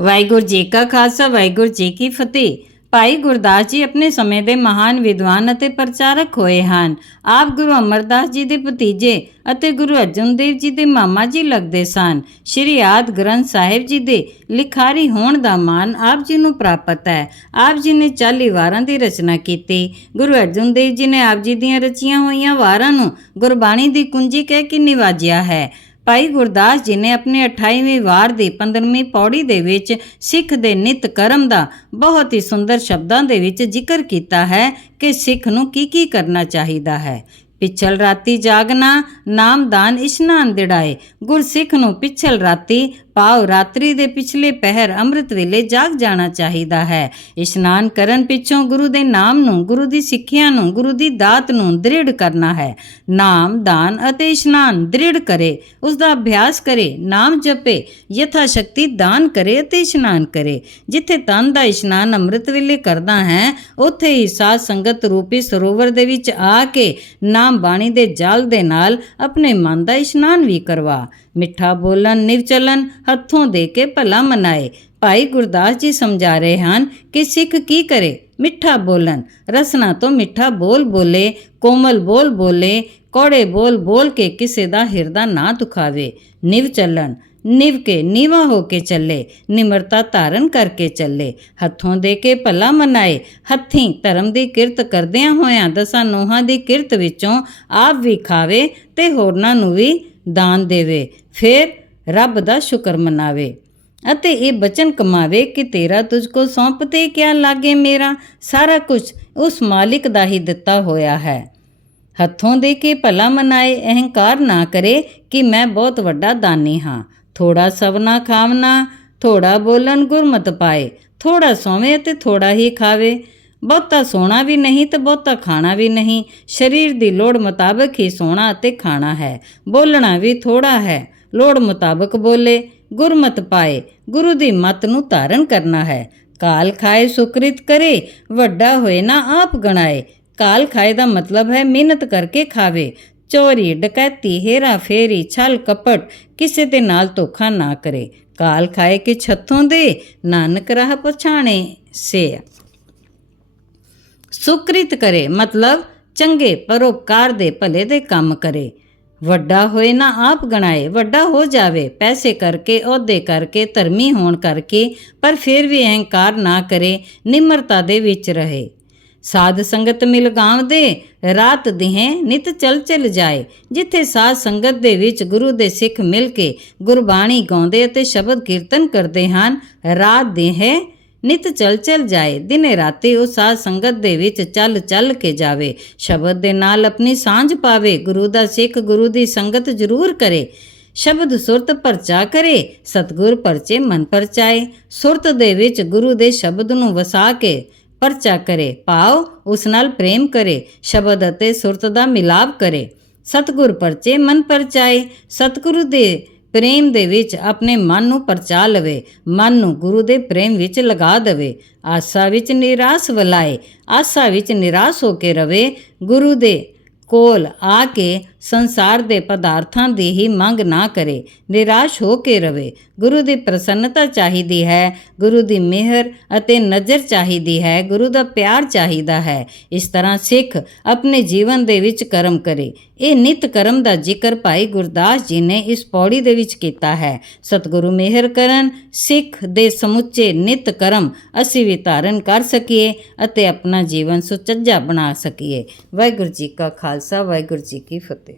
ਵਾਹਿਗੁਰੂ ਜੀ ਕਾ ਖਾਲਸਾ, ਵਾਹਿਗੁਰੂ ਜੀ ਕੀ ਫਤਿਹ। ਭਾਈ ਗੁਰਦਾਸ ਜੀ ਆਪਣੇ ਸਮੇਂ ਦੇ ਮਹਾਨ ਵਿਦਵਾਨ ਅਤੇ ਪ੍ਰਚਾਰਕ ਹੋਏ ਹਨ। ਆਪ ਗੁਰੂ ਅਮਰਦਾਸ ਜੀ ਦੇ ਭਤੀਜੇ ਅਤੇ ਗੁਰੂ ਅਰਜਨ ਦੇਵ ਜੀ ਦੇ ਮਾਮਾ ਜੀ ਲੱਗਦੇ ਸਨ। ਸ਼੍ਰੀ ਆਦ ਗ੍ਰੰਥ ਸਾਹਿਬ ਜੀ ਦੇ ਲਿਖਾਰੀ ਹੋਣ ਦਾ ਮਾਨ ਆਪ ਜੀ ਨੂੰ ਪ੍ਰਾਪਤ ਹੈ। ਆਪ ਜੀ ਨੇ 40 ਵਾਰਾਂ ਦੀ ਰਚਨਾ ਕੀਤੀ। ਗੁਰੂ ਅਰਜਨ ਦੇਵ ਜੀ ਨੇ ਆਪ ਜੀ ਦੀਆਂ ਰਚੀਆਂ ਹੋਈਆਂ ਵਾਰਾਂ ਨੂੰ ਗੁਰਬਾਣੀ ਦੀ ਕੁੰਜੀ ਕਹਿ ਕੇ ਨਿਵਾਜਿਆ ਹੈ। ਭਾਈ ਗੁਰਦਾਸ ਜੀ ਨੇ ਆਪਣੇ 28ਵੇਂ ਵਾਰ ਦੀ 15ਵੀਂ ਪੌੜੀ ਦੇ ਵਿੱਚ ਸਿੱਖ ਦੇ ਨਿਤ ਕਰਮ ਦਾ ਬਹੁਤ ਹੀ ਸੁੰਦਰ ਸ਼ਬਦਾਂ ਦੇ ਵਿੱਚ ਜ਼ਿਕਰ ਕੀਤਾ ਹੈ ਕਿ ਸਿੱਖ ਨੂੰ ਕੀ ਕੀ ਕਰਨਾ ਚਾਹੀਦਾ ਹੈ। ਪਿਛਲ ਰਾਤੀ ਜਾਗਣਾ ਨਾਮਦਾਨ ਇਸ਼ਨਾਨ ਦਿੜਾਏ, ਗੁਰਸਿੱਖ ਨੂੰ ਪਿਛਲ ਰਾਤੀ ਪਾਉ ਰਾਤਰੀ ਦੇ ਪਿਛਲੇ ਪਹਿਰ ਅੰਮ੍ਰਿਤ ਵੇਲੇ ਜਾਗ ਜਾਣਾ ਚਾਹੀਦਾ ਹੈ। ਇਸ਼ਨਾਨ ਕਰਨ ਪਿੱਛੋਂ ਗੁਰੂ ਦੇ ਨਾਮ ਨੂੰ, ਗੁਰੂ ਦੀ ਸਿੱਖਿਆ ਨੂੰ, ਗੁਰੂ ਦੀ ਦਾਤ ਨੂੰ ਦ੍ਰਿੜ ਕਰਨਾ ਹੈ। ਨਾਮ, ਦਾਨ ਅਤੇ ਇਸ਼ਨਾਨ ਦ੍ਰਿੜ ਕਰੇ ਉਸ ਦਾ ਅਭਿਆਸ ਕਰੇ, ਨਾਮ ਜਪੇ ਯਥਾ ਸ਼ਕਤੀ ਦਾਨ ਕਰੇ ਅਤੇ ਇਸ਼ਨਾਨ ਕਰੇ। ਜਿੱਥੇ ਤਨ ਦਾ ਇਸ਼ਨਾਨ ਅੰਮ੍ਰਿਤ ਵੇਲੇ ਕਰਦਾ ਹੈ, ਉੱਥੇ ਹੀ ਸਾਧ ਸੰਗਤ ਰੂਪੀ ਸਰੋਵਰ ਦੇ ਵਿੱਚ ਆ ਕੇ ਨਾਮ ਬਾਣੀ ਦੇ ਜਲ ਦੇ ਨਾਲ ਆਪਣੇ ਮਨ ਦਾ ਇਸ਼ਨਾਨ ਵੀ ਕਰਵਾ। ਮਿੱਠਾ ਬੋਲਣ ਨਿਵ ਹੱਥੋਂ ਦੇ ਕੇ ਭਲਾ ਮਨਾਏ। ਭਾਈ ਗੁਰਦਾਸ ਜੀ ਸਮਝਾ ਰਹੇ ਹਨ ਕਿ ਸਿੱਖ ਕੀ ਕਰੇ? ਮਿੱਠਾ ਬੋਲਣ, ਰਸਨਾ ਤੋਂ ਮਿੱਠਾ ਬੋਲ ਬੋਲੇ, ਕੋਮਲ ਬੋਲ ਬੋਲੇ, ਕੋੜੇ ਬੋਲ ਬੋਲ ਕੇ ਕਿਸੇ ਦਾ ਹਿਰਦਾ ਨਾ ਦੁਖਾਵੇ। ਨਿਵ ਚੱਲਣ ਨਿਵ ਕੇ ਨੀਵਾ ਹੋ ਕੇ ਚੱਲੇ, ਨਿਮਰਤਾ ਧਾਰਨ ਕਰਕੇ ਚੱਲੇ। ਹੱਥੋਂ ਦੇ ਕੇ ਭਲਾ ਮਨਾਏ, ਹੱਥੀਂ ਧਰਮ ਦੀ ਕਿਰਤ ਕਰਦਿਆਂ ਹੋਇਆਂ ਦਸਾਂ ਨੋਹਾਂ ਦੀ ਕਿਰਤ ਵਿੱਚੋਂ ਆਪ ਵੀ ਖਾਵੇ ਤੇ ਹੋਰਨਾਂ ਨੂੰ ਵੀ ਦਾਨ ਦੇਵੇ, ਫਿਰ ਰੱਬ ਦਾ ਸ਼ੁਕਰ ਮਨਾਵੇ। ਅਤੇ ਇਹ ਬਚਨ ਕਮਾਵੇ ਕਿ ਤੇਰਾ ਤੁਝ ਕੋ ਸੌਂਪਤੇ ਕਿਆ ਲਾਗੇ ਮੇਰਾ, ਸਾਰਾ ਕੁਝ ਉਸ ਮਾਲਿਕ ਦਾ ਹੀ ਦਿੱਤਾ ਹੋਇਆ ਹੈ। ਹੱਥੋਂ ਦੇ ਕੇ ਭਲਾ ਮਨਾਏ, ਅਹੰਕਾਰ ਨਾ ਕਰੇ ਕਿ ਮੈਂ ਬਹੁਤ ਵੱਡਾ ਦਾਨੀ ਹਾਂ। ਥੋੜਾ ਸਵਨਾ ਖਾਵਨਾ, ਥੋੜਾ ਬੋਲਣ ਗੁਰਮਤ ਪਾਏ, ਥੋੜਾ ਸੋਵੇਂ ਤੇ ਥੋੜਾ ਹੀ ਖਾਵੇ। ਬਹੁਤਾ ਸੋਣਾ ਵੀ ਨਹੀਂ ਤੇ ਬਹੁਤਾ ਖਾਣਾ ਵੀ ਨਹੀਂ। ਸਰੀਰ ਦੀ ਲੋੜ ਮੁਤਾਬਕ ਹੀ ਸੋਣਾ ਅਤੇ ਖਾਣਾ ਹੈ। ਬੋਲਣਾ ਵੀ ਥੋੜਾ ਹੈ। ਲੋੜ ਮੁਤਾਬਕ ਬੋਲੇ, ਗੁਰਮਤ ਪਾਏ, ਗੁਰੂ ਦੀ ਮਤ ਨੂੰ ਧਾਰਨ ਕਰਨਾ ਹੈ। ਕਾਲ ਖਾਏ ਸੁਕ੍ਰਿਤ ਕਰੇ, ਵੱਡਾ ਹੋਏ ਨਾ ਆਪ ਗਣਾਏ। ਕਾਲ ਖਾਏ ਦਾ ਮਤਲਬ ਹੈ ਮਿਹਨਤ ਕਰਕੇ ਖਾਵੇ। ਚੋਰੀ, ਡਕੈਤੀ, ਹੇਰਾ ਫੇਰੀ, ਛਲ ਕਪਟ, ਕਿਸੇ ਦੇ ਨਾਲ ਧੋਖਾ ਨਾ ਕਰੇ। ਕਾਲ ਖਾਏ ਕਿ ਛੱਥੋਂ ਦੇ, ਨਾਨਕ ਰਾਹ ਪਛਾਣੇ ਸੇ ਸੁਕ੍ਰਿਤ ਕਰੇ, ਮਤਲਬ ਚੰਗੇ ਪਰੋਪਕਾਰ ਦੇ ਭਲੇ ਦੇ ਕੰਮ ਕਰੇ। ਵੱਡਾ ਹੋਏ ਨਾ ਆਪ ਗਣਾਏ, ਵੱਡਾ ਹੋ ਜਾਵੇ, ਪੈਸੇ ਕਰਕੇ, ਅਹੁਦੇ ਕਰਕੇ, ਧਰਮੀ ਹੋਣ ਕਰਕੇ, ਪਰ ਫਿਰ ਵੀ ਅਹੰਕਾਰ ਨਾ ਕਰੇ, ਨਿਮਰਤਾ ਦੇ ਵਿੱਚ ਰਹੇ। ਸਾਧ ਸੰਗਤ ਮਿਲ ਗਾਂਵ ਦੇ ਰਾਤ ਦਿਹੇ ਨਿਤ ਚਲ ਚਲ ਜਾਏ। ਜਿੱਥੇ ਸਾਧ ਸੰਗਤ ਦੇ ਵਿੱਚ ਗੁਰੂ ਦੇ ਸਿੱਖ ਮਿਲ ਕੇ ਗੁਰਬਾਣੀ ਗਾਉਂਦੇ ਅਤੇ ਸ਼ਬਦ ਕੀਰਤਨ ਕਰਦੇ ਹਨ, ਰਾਤ ਦਿਹੇ ਨਿਤ ਚਲ ਚਲ ਜਾਏ, ਦਿਨੇ ਰਾਤੀ ਉਹ ਸਾਧ ਸੰਗਤ ਦੇ ਵਿੱਚ ਚੱਲ ਚੱਲ ਕੇ ਜਾਵੇ। ਸ਼ਬਦ ਦੇ ਨਾਲ ਆਪਣੀ ਸਾਂਝ ਪਾਵੇ, ਗੁਰੂ ਦਾ ਸਿੱਖ ਗੁਰੂ ਦੀ ਸੰਗਤ ਜ਼ਰੂਰ ਕਰੇ। ਸ਼ਬਦ ਸੁਰਤ ਪਰਚਾ ਕਰੇ, ਸਤਗੁਰ ਪਰਚੇ ਮਨ ਪਰਚਾਏ। ਸੁਰਤ ਦੇ ਵਿੱਚ ਗੁਰੂ ਦੇ ਸ਼ਬਦ ਨੂੰ ਵਸਾ ਕੇ ਪਰਚਾ ਕਰੇ। ਪਾਓ, ਉਸ ਨਾਲ ਪ੍ਰੇਮ ਕਰੇ, ਸ਼ਬਦ ਅਤੇ ਸੁਰਤ ਦਾ ਮਿਲਾਪ ਕਰੇ। ਸਤਗੁਰ ਪਰਚੇ ਮਨ ਪਰਚਾਏ, ਸਤਗੁਰੂ ਦੇ ਪ੍ਰੇਮ ਦੇ ਵਿੱਚ ਆਪਣੇ ਮਨ ਨੂੰ ਪਰਚਾ ਲਵੇ, ਮਨ ਨੂੰ ਗੁਰੂ ਦੇ ਪ੍ਰੇਮ ਵਿੱਚ ਲਗਾ ਦੇਵੇ। ਆਸਾ ਵਿੱਚ ਨਿਰਾਸ਼ ਵਲਾਏ, ਆਸਾ ਵਿੱਚ ਨਿਰਾਸ਼ ਹੋ ਕੇ ਰਵੇ, ਗੁਰੂ ਦੇ ਕੋਲ ਆ ਕੇ ਸੰਸਾਰ ਦੇ ਪਦਾਰਥਾਂ ਦੀ ਹੀ ਮੰਗ ਨਾ ਕਰੇ, ਨਿਰਾਸ਼ ਹੋ ਕੇ ਰਵੇ। ਗੁਰੂ ਦੀ ਪ੍ਰਸੰਨਤਾ ਚਾਹੀਦੀ ਹੈ, ਗੁਰੂ ਦੀ ਮਿਹਰ ਅਤੇ ਨਜ਼ਰ ਚਾਹੀਦੀ ਹੈ, ਗੁਰੂ ਦਾ ਪਿਆਰ ਚਾਹੀਦਾ ਹੈ। ਇਸ ਤਰ੍ਹਾਂ ਸਿੱਖ ਆਪਣੇ ਜੀਵਨ ਦੇ ਵਿੱਚ ਕਰਮ ਕਰੇ। ਇਹ ਨਿਤ ਕਰਮ ਦਾ ਜ਼ਿਕਰ ਭਾਈ ਗੁਰਦਾਸ ਜੀ ਨੇ ਇਸ ਪੌੜੀ ਦੇ ਵਿੱਚ ਕੀਤਾ ਹੈ। ਸਤਿਗੁਰੂ ਮਿਹਰ ਕਰਨ, ਸਿੱਖ ਦੇ ਸਮੁੱਚੇ ਨਿਤ ਕਰਮ ਅਸੀਂ ਵੀ ਧਾਰਨ ਕਰ ਸਕੀਏ ਅਤੇ ਆਪਣਾ ਜੀਵਨ ਸੁਚੱਜਾ ਬਣਾ ਸਕੀਏ। ਵਾਹਿਗੁਰੂ ਜੀ ਕਾ ਖਾਲਸਾ, ਵਾਹਿਗੁਰੂ ਜੀ ਕੀ ਫਤਿਹ।